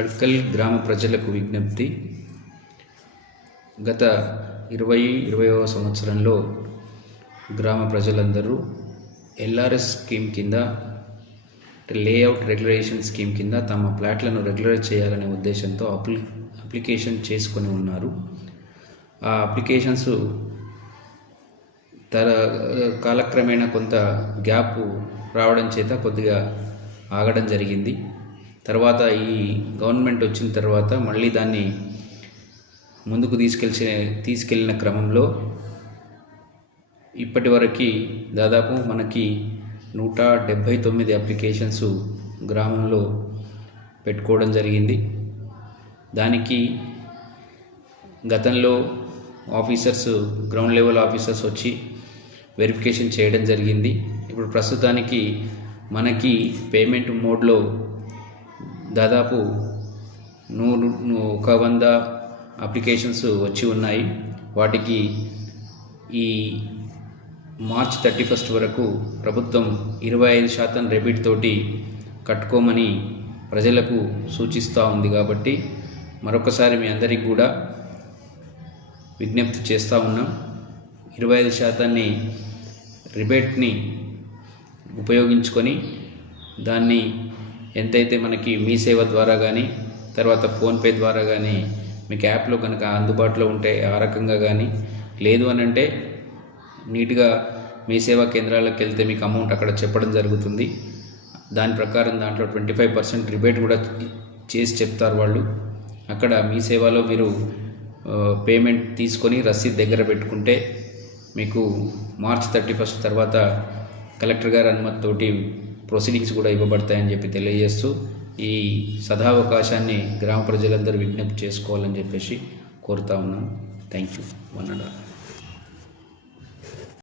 Circle గ్రామ ప్రజలకు విజ్ఞప్తి. గత ఇరవై ఇరవైవ సంవత్సరంలో గ్రామ ప్రజలందరూ ఎల్ఆర్ఎస్ స్కీమ్ కింద లేఅవుట్ రెగ్యులేషన్ స్కీమ్ కింద తమ ప్లాట్లను రెగ్యులర్ చేయాలనే ఉద్దేశంతో అప్లి అప్లికేషన్ చేసుకొని ఉన్నారు. ఆ అప్లికేషన్స్ తర కాలక్రమేణా కొంత గ్యాప్ రావడం చేత కొద్దిగా ఆగడం జరిగింది. తర్వాత ఈ గవర్నమెంట్ వచ్చిన తర్వాత మళ్ళీ దాన్ని ముందుకు తీసుకెళ్ళి తీసుకెళ్ళిన క్రమంలో ఇప్పటి వరకు దాదాపు మనకి నూట డెబ్భై తొమ్మిది అప్లికేషన్స్ గ్రామంలో పెట్టుకోవడం జరిగింది. దానికి గతంలో ఆఫీసర్స్ గ్రౌండ్ లెవెల్ ఆఫీసర్స్ వచ్చి వెరిఫికేషన్ చేయడం జరిగింది. ఇప్పుడు ప్రస్తుతానికి మనకి పేమెంట్ మోడ్లో దాదాపు నూరు ఒక వంద అప్లికేషన్స్ వచ్చి ఉన్నాయి. వాటికి ఈ మార్చ్ థర్టీ ఫస్ట్ వరకు ప్రభుత్వం ఇరవై ఐదు శాతం రెబిట్ తోటి కట్టుకోమని ప్రజలకు సూచిస్తూ ఉంది కాబట్టి మరొకసారి మీ అందరికి కూడా విజ్ఞప్తి చేస్తూ ఉన్నాం. ఇరవై ఐదు శాతాన్ని రిబేట్ని ఉపయోగించుకొని దాన్ని ఎంతైతే మనకి మీ సేవ ద్వారా కానీ తర్వాత ఫోన్పే ద్వారా కానీ మీకు యాప్లో కనుక అందుబాటులో ఉంటే ఆ రకంగా కానీ లేదు అని అంటే నీట్గా మీ సేవా కేంద్రాలకు వెళ్తే మీకు అమౌంట్ అక్కడ చెప్పడం జరుగుతుంది. దాని ప్రకారం దాంట్లో ట్వంటీ ఫైవ్ పర్సెంట్ రిబేట్ కూడా చేసి చెప్తారు వాళ్ళు. అక్కడ మీ సేవలో మీరు పేమెంట్ తీసుకొని రసీద్ దగ్గర పెట్టుకుంటే మీకు మార్చ్ థర్టీ ఫస్ట్ తర్వాత కలెక్టర్ గారి అనుమతితోటి ప్రొసీడింగ్స్ కూడా ఇవ్వబడతాయని చెప్పి తెలియజేస్తూ ఈ సదావకాశాన్ని గ్రామ ప్రజలందరూ విజ్ఞప్తి చేసుకోవాలని చెప్పేసి కోరుతా ఉన్నాం. Thank you one and all